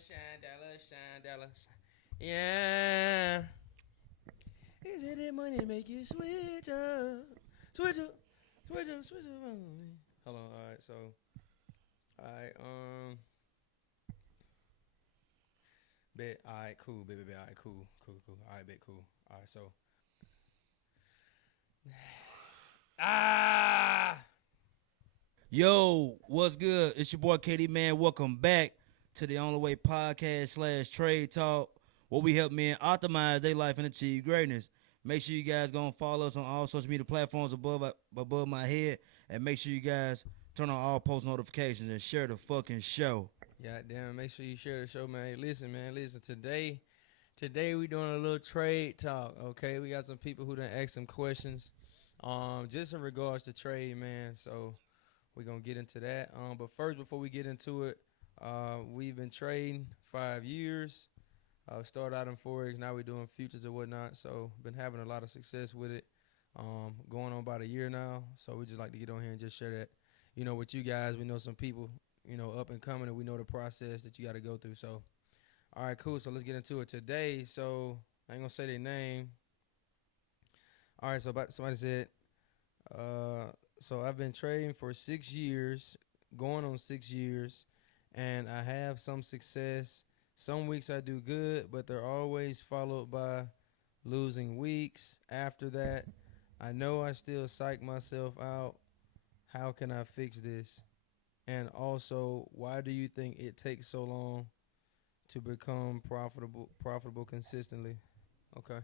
shine, dollar shine. Yeah. Is it that money make you switch up? Switch up, switch up, switch up on me. Hold on, alright, so alright, bet alright, cool, baby, alright, cool. Alright, bet cool. Alright, so Ah Yo, what's good? It's your boy KD Man. Welcome back to the Only Way podcast slash trade talk, where we help men optimize their life and achieve greatness. Make sure you guys go and follow us on all social media platforms above my head, and make sure you guys turn on all post notifications and share the fucking show. yeah, damn, make sure you share the show, man. Hey, listen, man, listen. Today we doing a little trade talk, okay? We got some people who done asked some questions. Just in regards to trade, man. So we're gonna get into that. But first, before we get into it, we've been trading 5 years. Started out in forex, now we're doing futures and whatnot. So been having a lot of success with it. Going on about a year now. So we just like to get on here and just share that, with you guys. We know some people, up and coming, and we know the process that you got to go through. So, all right, cool. So let's get into it today. So I ain't gonna say their name. All right. So about somebody said, so I've been trading for 6 years, going on 6 years, and I have some success. Some weeks I do good, but they're always followed by losing weeks. After that, I know I still psych myself out. How can I fix this? And also, why do you think it takes so long to become profitable consistently? Okay.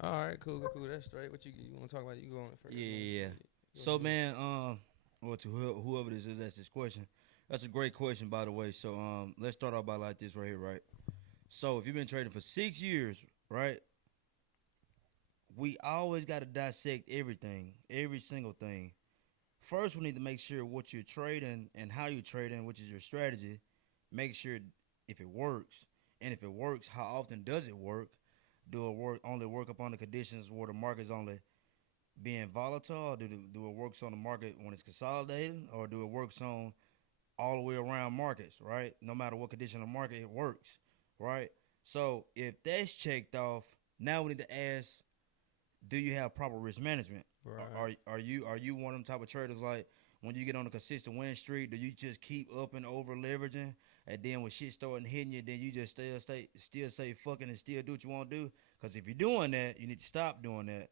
All right, cool. That's straight. What you want to talk about? You go on it first. Yeah. Go So ahead. man, or to whoever this is that's this question, that's a great question by the way. So let's start off by like this right here, right? So if you've been trading for 6 years, right? We always got to dissect everything, every single thing. First, we need to make sure what you're trading and how you're trading, which is your strategy. Make sure if it works, and if it works, how often does it work? Do it only work upon the conditions where the market is only being volatile? Or do it works on the market when it's consolidating, or do it works on all the way around markets? Right, no matter what condition of the market, it works. Right. So if that's checked off, now we need to ask, do you have proper risk management? Right. Are you one of them type of traders like when you get on a consistent win streak, do you just keep up and over leveraging, and then when shit starting hitting you, then you just still say fucking and still do what you want to do? Because if you're doing that, you need to stop doing that.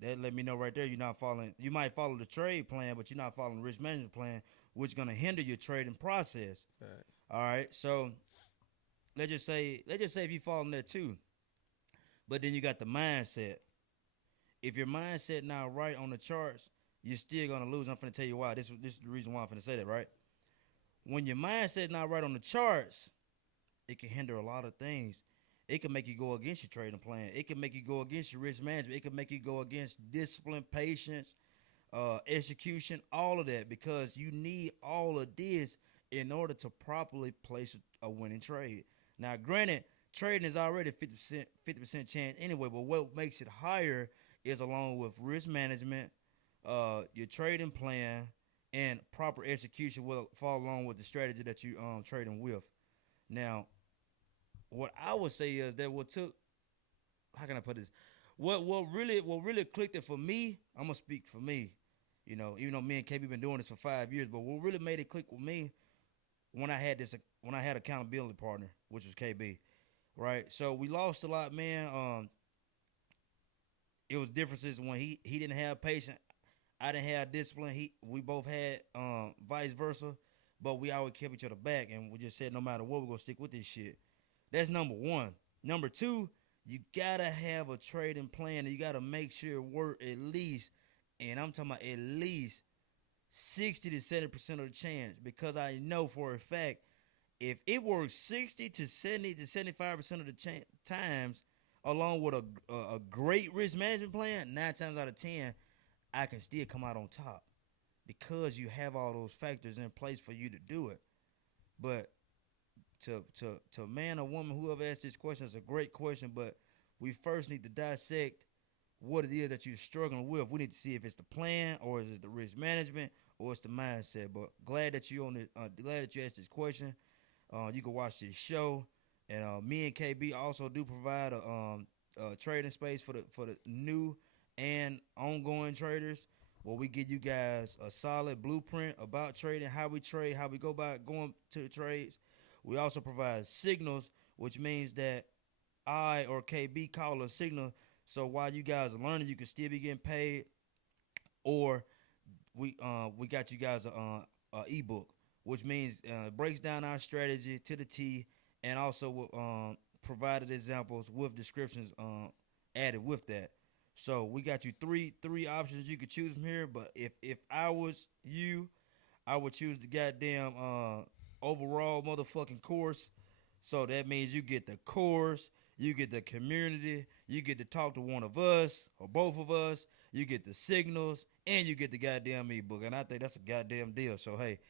That let me know right there you're not following. You might follow the trade plan, but you're not following the risk management plan, which is gonna hinder your trading process. Right. All right, so let's just say if you following that too, but then you got the mindset. If your mindset not right on the charts, you're still gonna lose. I'm finna tell you why. This is the reason why I'm finna say that, right? When your mindset not right on the charts, it can hinder a lot of things. It can make you go against your trading plan. It can make you go against your risk management. It can make you go against discipline, patience, execution, all of that, because you need all of this in order to properly place a winning trade. Now, granted, trading is already 50% chance anyway, but what makes it higher is along with risk management, your trading plan, and proper execution will fall along with the strategy that you trading with. Now, what I would say is that what took, how can I put this? What really clicked it for me, I'm gonna speak for me. Even though me and KB been doing this for 5 years, but what really made it click with me when I had accountability partner, which was KB, right? So we lost a lot, man. It was differences when he didn't have patience, I didn't have discipline. We both had vice versa, but we always kept each other back, and we just said no matter what, we're gonna stick with this shit. That's number one. Number two, you gotta have a trading plan, and you gotta make sure it work at least, and I'm talking about at least 60 to 70% of the chance, because I know for a fact if it works 60 to 70 to 75% of the times, along with a great risk management plan, 9 times out of 10, I can still come out on top because you have all those factors in place for you to do it. But to man or woman, whoever asked this question, it's a great question, but we first need to dissect what it is that you're struggling with. We need to see if it's the plan, or is it the risk management, or it's the mindset. But glad that you asked this question. You can watch this show, and me and KB also do provide a trading space for the new and ongoing traders, where we give you guys a solid blueprint about trading, how we trade, how we go about going to the trades. We also provide signals, which means that I or KB call a signal. So while you guys are learning, you can still be getting paid, or we got you guys a ebook, which means breaks down our strategy to the T, and also provided examples with descriptions added with that. So we got you three options you could choose from here. But if I was you, I would choose the goddamn overall motherfucking course. So that means you get the course, you get the community, you get to talk to one of us or both of us, you get the signals, and you get the goddamn ebook. And I think that's a goddamn deal. So hey,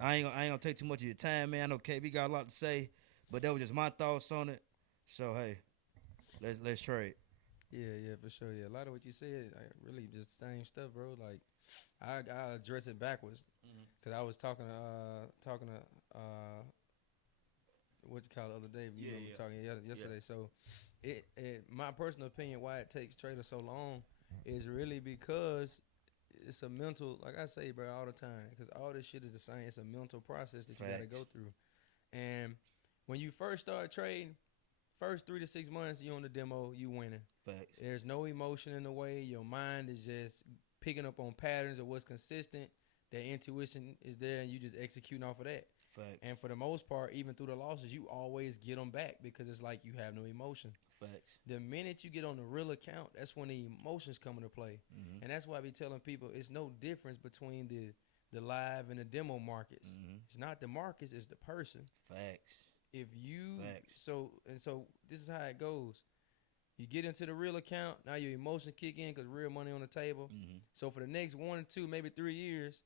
I ain't gonna take too much of your time, man. I know KB got a lot to say, but that was just my thoughts on it. So hey, let's trade. Yeah, for sure. Yeah, a lot of what you said, like, really just same stuff, bro. Like, I address it backwards because I was talking to what you call it the other day. We were talking yesterday. So, my personal opinion, why it takes traders so long, is really because it's a mental. Like I say, bro, all the time, because all this shit is the same. It's a mental process that you got to go through, and when you first start trading. First 3 to 6 months, you on the demo, you winning. Facts. There's no emotion in the way. Your mind is just picking up on patterns of what's consistent. That intuition is there, and you just executing off of that. Facts. And for the most part, even through the losses, you always get them back because it's like you have no emotion. Facts. The minute you get on the real account, that's when the emotions come into play. And that's why I be telling people it's no difference between the live and the demo markets. It's not the markets, it's the person. Facts. If you so this is how it goes. You get into the real account, now your emotions kick in because real money on the table. So for the next 1 or 2, maybe 3 years,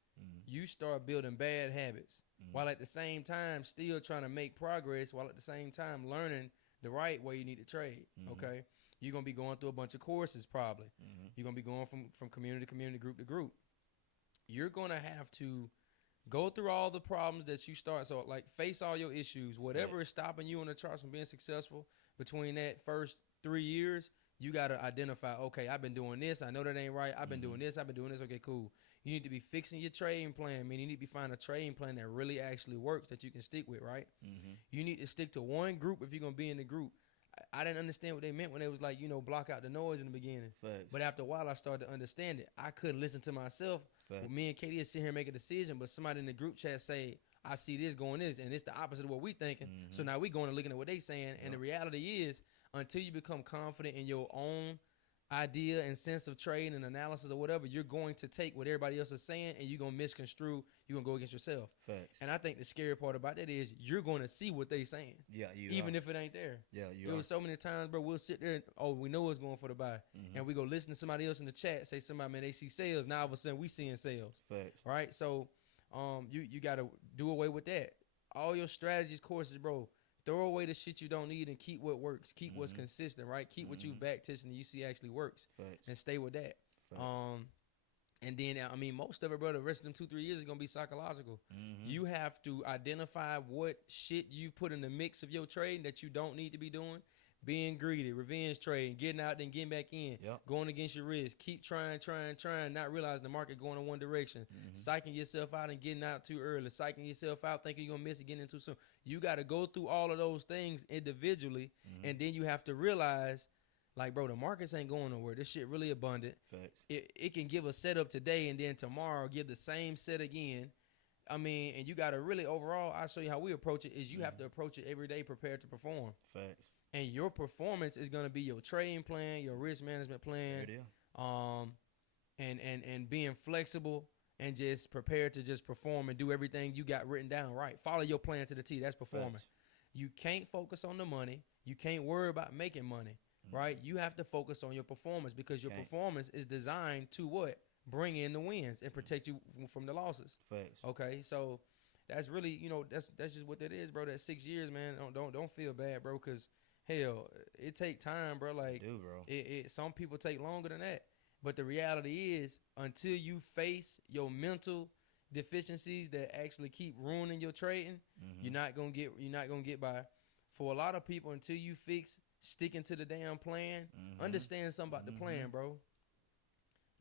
you start building bad habits while at the same time still trying to make progress, while at the same time learning the right way you need to trade. Okay, you're gonna be going through a bunch of courses probably. You're gonna be going from community to community, group to group. You're gonna have to go through all the problems that you start. So, like, face all your issues. Whatever is stopping you on the charts from being successful between that first 3 years, you got to identify, okay, I've been doing this. I know that ain't right. I've been doing this. Okay, cool. You need to be fixing your trading plan. I mean, you need to be finding a trading plan that really actually works that you can stick with, right? You need to stick to one group if you're going to be in the group. I didn't understand what they meant when they was like, block out the noise in the beginning. Facts. But after a while, I started to understand it. I couldn't listen to myself. Well, me and Katie sit here and make a decision, but somebody in the group chat say, I see this going this, and it's the opposite of what we thinking. So now we going and looking at what they saying, and the reality is, until you become confident in your own idea and sense of trade and analysis or whatever, you're going to take what everybody else is saying and you're going to misconstrue. You're going to go against yourself. Facts. And I think the scary part about that is you're going to see what they saying. Yeah, even if it ain't there. Yeah, There was so many times, bro, we'll sit there and, we know it's going for the buy. And we go listen to somebody else in the chat, say somebody, man, they see sales. Now all of a sudden we seeing sales. Facts. Right? So you got to do away with that. All your strategies, courses, bro, throw away the shit you don't need and keep what works. Keep what's consistent, right? Keep what you back testing and you see actually works. Facts. And stay with that. Facts. And then, I mean, most of it, bro, the rest of them 2-3 years is going to be psychological. You have to identify what shit you put in the mix of your trading that you don't need to be doing. Being greedy, revenge trading, getting out then getting back in, going against your risk. Keep trying, not realizing the market going in one direction. Psyching yourself out and getting out too early. Psyching yourself out thinking you're going to miss it, getting in too soon. You got to go through all of those things individually, and then you have to realize, like, bro, the markets ain't going nowhere. This shit really abundant. Facts. It can give a setup today and then tomorrow give the same set again. I mean, and you got to really, overall, I'll show you how we approach it, is you have to approach it every day prepared to perform. Facts. And your performance is going to be your trading plan, your risk management plan, and being flexible and just prepared to just perform and do everything you got written down right. Follow your plan to the T. That's performing. Facts. You can't focus on the money. You can't worry about making money, right? You have to focus on your performance because your performance is designed to what? Bring in the wins and protect you from the losses. Facts. Okay, so that's really, that's just what that is, bro. That 6 years, man. Don't feel bad, bro, because hell, it take time, bro. Like, bro. Some people take longer than that. But the reality is, until you face your mental, deficiencies that actually keep ruining your trading, you're not gonna get by. For a lot of people, until you fix sticking to the damn plan, understand something about the plan, bro.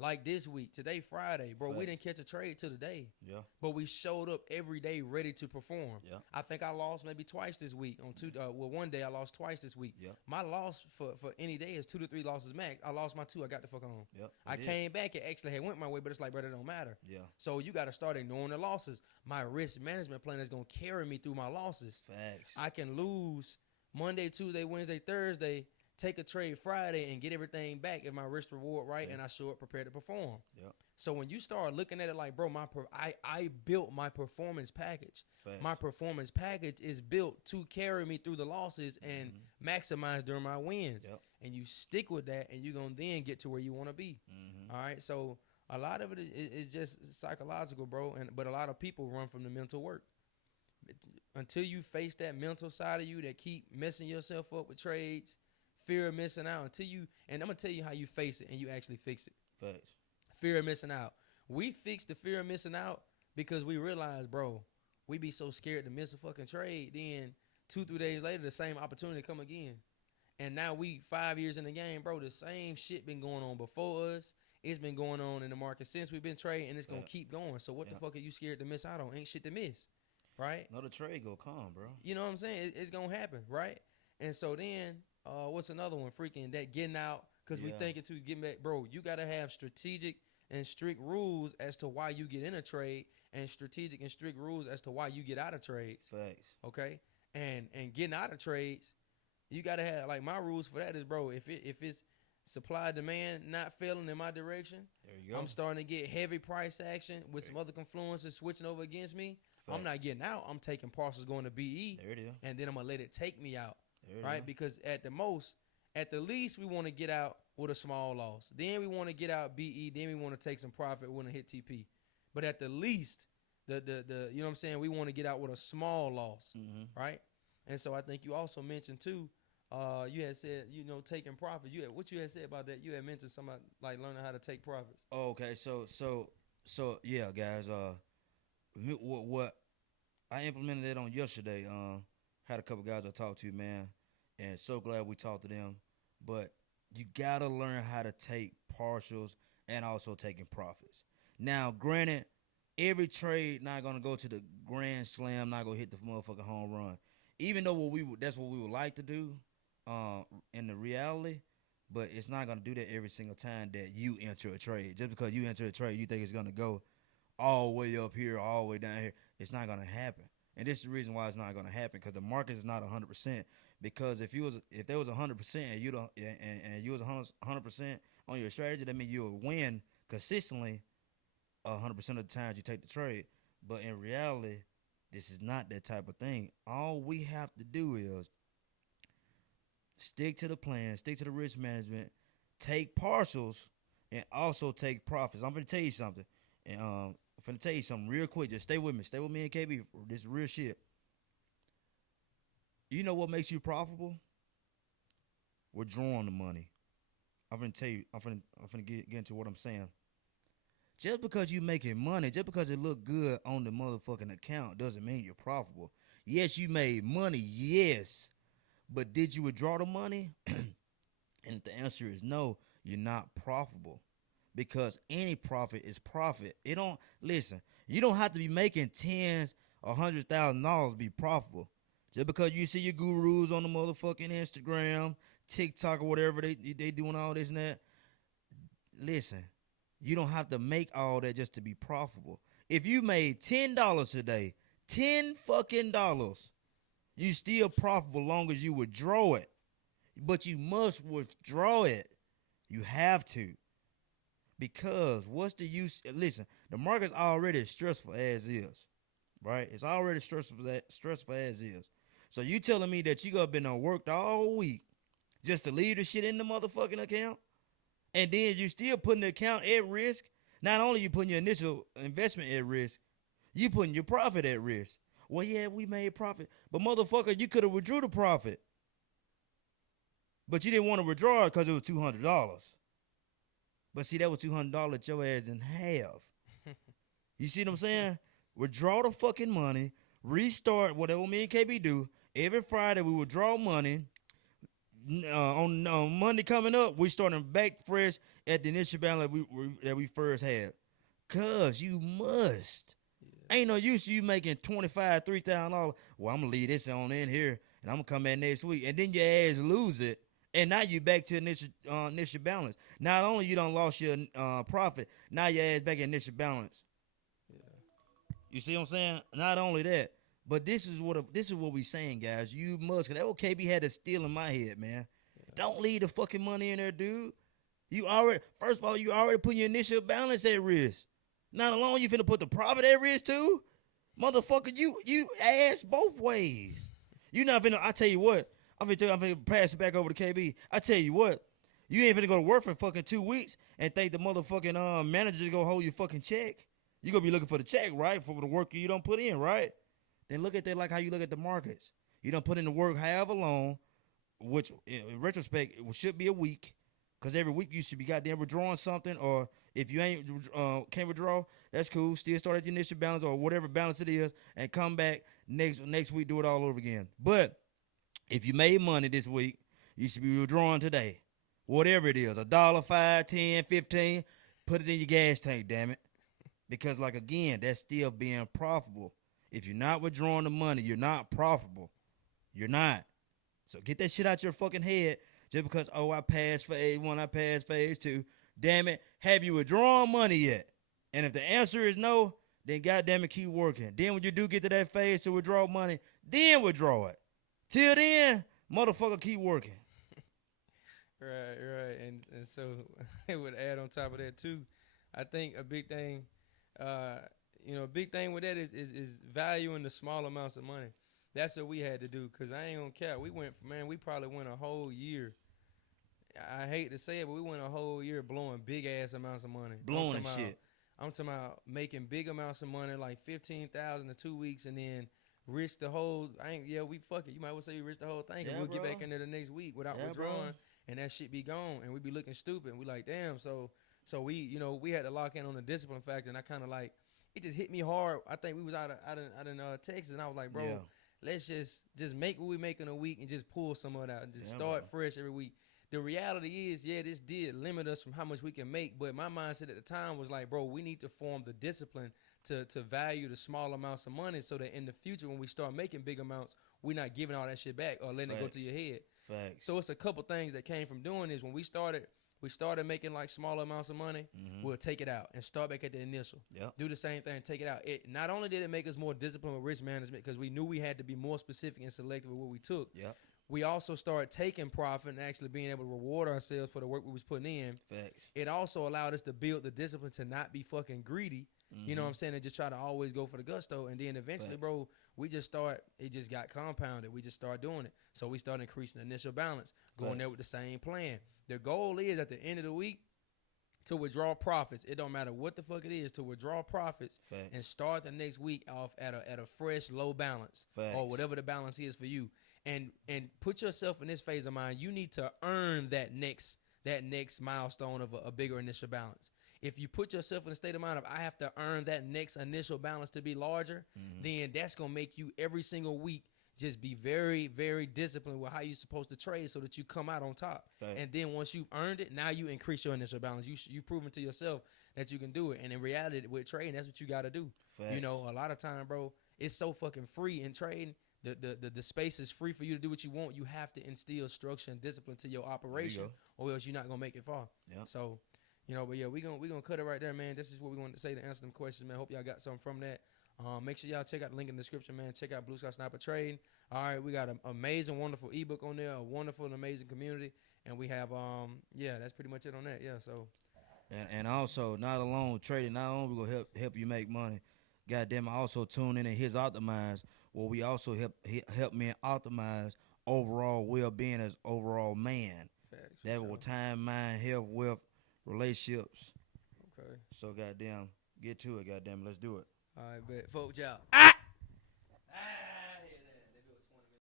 Like this week, today Friday, bro, we didn't catch a trade till today. Yeah. But we showed up every day ready to perform. Yeah. I think I lost maybe twice this week. One day I lost twice this week. Yeah. My loss for any day is 2 to 3 losses max. I lost my 2. I got the fuck on. Yep, I came back. It actually had went my way, but it's like, brother, it don't matter. Yeah. So you got to start ignoring the losses. My risk management plan is going to carry me through my losses. Facts. I can lose Monday, Tuesday, Wednesday, Thursday, take a trade Friday and get everything back if my risk reward right and I show up prepared to perform. Yep. So when you start looking at it like, bro, I built my performance package. Facts. My performance package is built to carry me through the losses and maximize during my wins. Yep. And you stick with that, and you're going to then get to where you want to be. All right? So a lot of it is just psychological, bro. But a lot of people run from the mental work. Until you face that mental side of you that keep messing yourself up with trades, fear of missing out, and I'm going to tell you how you face it and you actually fix it. Facts. Fear of missing out. We fix the fear of missing out because we realize, bro, we be so scared to miss a fucking trade. Then 2-3 days later, the same opportunity come again. And now we 5 years in the game, bro, the same shit been going on before us. It's been going on in the market since we've been trading, and it's going to keep going. So what the fuck are you scared to miss out on? Ain't shit to miss, right? Another trade go come, bro. You know what I'm saying? It's going to happen, right? And so then, what's another one? Freaking that getting out because we thinking to getting back. Bro, you got to have strategic and strict rules as to why you get in a trade and strategic and strict rules as to why you get out of trades. Facts. Okay? And getting out of trades, you got to have, like, my rules for that is, bro, if it's supply demand not failing in my direction, there you go. I'm starting to get heavy price action with some other confluences switching over against me. Facts. I'm not getting out. I'm taking parcels going to BE. There it is. And then I'm going to let it take me out. There right? Because at the least, we want to get out with a small loss. Then we want to get out BE. Then we want to take some profit. We want to hit TP. But at the least, the you know what I'm saying, we want to get out with a small loss, right? And so I think you also mentioned too, you had said, taking profits. What you had said about that? You had mentioned something like learning how to take profits. Oh, okay, so yeah, guys. What I implemented it on yesterday. Had a couple guys I talked to, man, and so glad we talked to them. But you gotta learn how to take partials and also taking profits. Now, granted, every trade not gonna go to the grand slam, not gonna hit the motherfucking home run. Even though that's what we would like to do, in the reality, but it's not gonna do that every single time that you enter a trade. Just because you enter a trade, you think it's gonna go all the way up here, all the way down here. It's not gonna happen. And this is the reason why it's not going to happen, because the market is not 100%. Because if there was 100% and you was 100% on your strategy, that means you will win consistently 100% of the times you take the trade. But in reality, this is not that type of thing. All we have to do is stick to the plan, stick to the risk management, take partials, and also take profits. I'm going to tell you something, and I'm finna tell you something real quick. Just stay with me. Stay with me and KB. This is real shit. You know what makes you profitable? Withdrawing the money. I'm finna tell you. I'm finna get into what I'm saying. Just because you making money, just because it look good on the motherfucking account, doesn't mean you're profitable. Yes, you made money. Yes, but did you withdraw the money? And the answer is no. You're not profitable. Because any profit is profit. You don't have to be making tens or $100,000 to be profitable. Just because you see your gurus on the motherfucking Instagram, TikTok, or whatever they doing all this and that. Listen, you don't have to make all that just to be profitable. If you made $10 today, $10 fucking dollars, you still profitable long as you withdraw it. But you must withdraw it. You have to. Because what's the use? Listen, the market's already stressful as is, right? It's already stressful as is. So you telling me that you gonna been worked all week just to leave the shit in the motherfucking account, and then you still putting the account at risk? Not only you putting your initial investment at risk, you putting your profit at risk. Well, yeah, we made profit, but motherfucker, you could have withdrew the profit, but you didn't want to withdraw it because it was $200. But see, that was $200 your ass in half. You see what I'm saying? Withdraw the fucking money, restart whatever me and KB do. Every Friday we withdraw money. On Monday coming up, we starting back fresh at the initial balance that we first had. Cause you must. Ain't no use you making $25,000, $3,000. Well, I'm gonna leave this on in here, and I'm gonna come back next week, and then your ass lose it, and now you back to initial balance. Not only you don't lost your profit, now your ass back at initial balance. Yeah. You see what I'm saying? Not only that, but this is what we saying, guys. You must. Cause that what KB had to steal in my head, man. Yeah. Don't leave the fucking money in there, dude. First of all, you already put your initial balance at risk. Not alone, you finna put the profit at risk too, motherfucker. You ass both ways. You not finna. I tell you what. I'm finna pass it back over to KB. I tell you what. You ain't finna go to work for fucking 2 weeks and think the motherfucking manager's gonna hold your fucking check. You gonna be looking for the check, right? For the work you don't put in, right? Then look at that like how you look at the markets. You don't put in the work however long, which in retrospect it should be a week, because every week you should be goddamn withdrawing something, or if you ain't can't withdraw, that's cool. Still start at the initial balance or whatever balance it is, and come back next week, do it all over again. But if you made money this week, you should be withdrawing today. Whatever it is, $1, $5, 10, 15, put it in your gas tank, damn it. Because like again, that's still being profitable. If you're not withdrawing the money, you're not profitable. You're not. So get that shit out your fucking head just because, I passed phase 1, I passed phase 2. Damn it, have you withdrawn money yet? And if the answer is no, then goddamn it, keep working. Then when you do get to that phase to withdraw money, then withdraw it. Till then, motherfucker, keep working. Right. And so it would add on top of that too. I think a big thing, a big thing with that is valuing the small amounts of money. That's what we had to do, because I ain't gonna cap. We probably went a whole year. I hate to say it, but we went a whole year blowing big ass amounts of money. Blowing shit. I'm talking about making big amounts of money, like $15,000 in 2 weeks, and then risk the whole. We fuck it. You might well say we risk the whole thing, and we'll get back in there the next week without withdrawing, and that shit be gone, and we be looking stupid. And we like, damn. So we, we had to lock in on the discipline factor, and I kind of like it just hit me hard. I think we was out in Texas, and I was like, bro. Yeah. Let's just make what we make in a week and just pull some of that and just start fresh every week. The reality is, this did limit us from how much we can make, but my mindset at the time was like, bro, we need to form the discipline to value the small amounts of money so that in the future when we start making big amounts, we're not giving all that shit back or letting it go to your head. Facts. So it's a couple things that came from doing this. When we started making like small amounts of money, we'll take it out and start back at the initial. Yep. Do the same thing, take it out. It not only did it make us more disciplined with risk management because we knew we had to be more specific and selective with what we took. Yep. We also started taking profit and actually being able to reward ourselves for the work we was putting in. Facts. It also allowed us to build the discipline to not be fucking greedy. You know what I'm saying? And just try to always go for the gusto. And then eventually, bro, it just got compounded. We just started doing it. So we started increasing the initial balance, going there with the same plan. The goal is at the end of the week to withdraw profits. It don't matter what the fuck it is, to withdraw profits and start the next week off at a fresh low balance or whatever the balance is for you. And put yourself in this phase of mind. You need to earn that next milestone of a bigger initial balance. If you put yourself in a state of mind of I have to earn that next initial balance to be larger, then that's gonna make you every single week just be very, very disciplined with how you're supposed to trade so that you come out on top. And then once you've earned it, now you increase your initial balance. You proven to yourself that you can do it. And in reality, with trading, that's what you got to do. A lot of time, bro, it's so fucking free in trading. The space is free for you to do what you want. You have to instill structure and discipline to your operation, or else you're not gonna make it far. Yep. So, but yeah, we gonna cut it right there, man. This is what we wanted to say to answer them questions, man. Hope y'all got something from that. Make sure y'all check out the link in the description, man. Check out Blue Sky Sniper Trading. All right, we got an amazing, wonderful ebook on there, a wonderful and amazing community, and we have that's pretty much it on that. Yeah, so. And also, not alone trading, not only we gonna help you make money. Goddamn, I also tune in his optimize, where we also help men optimize overall well-being as overall man. Facts, that will time, mind, health, wealth, relationships. Okay. So goddamn, get to it. Goddamn, let's do it. All right, bet, folks, y'all.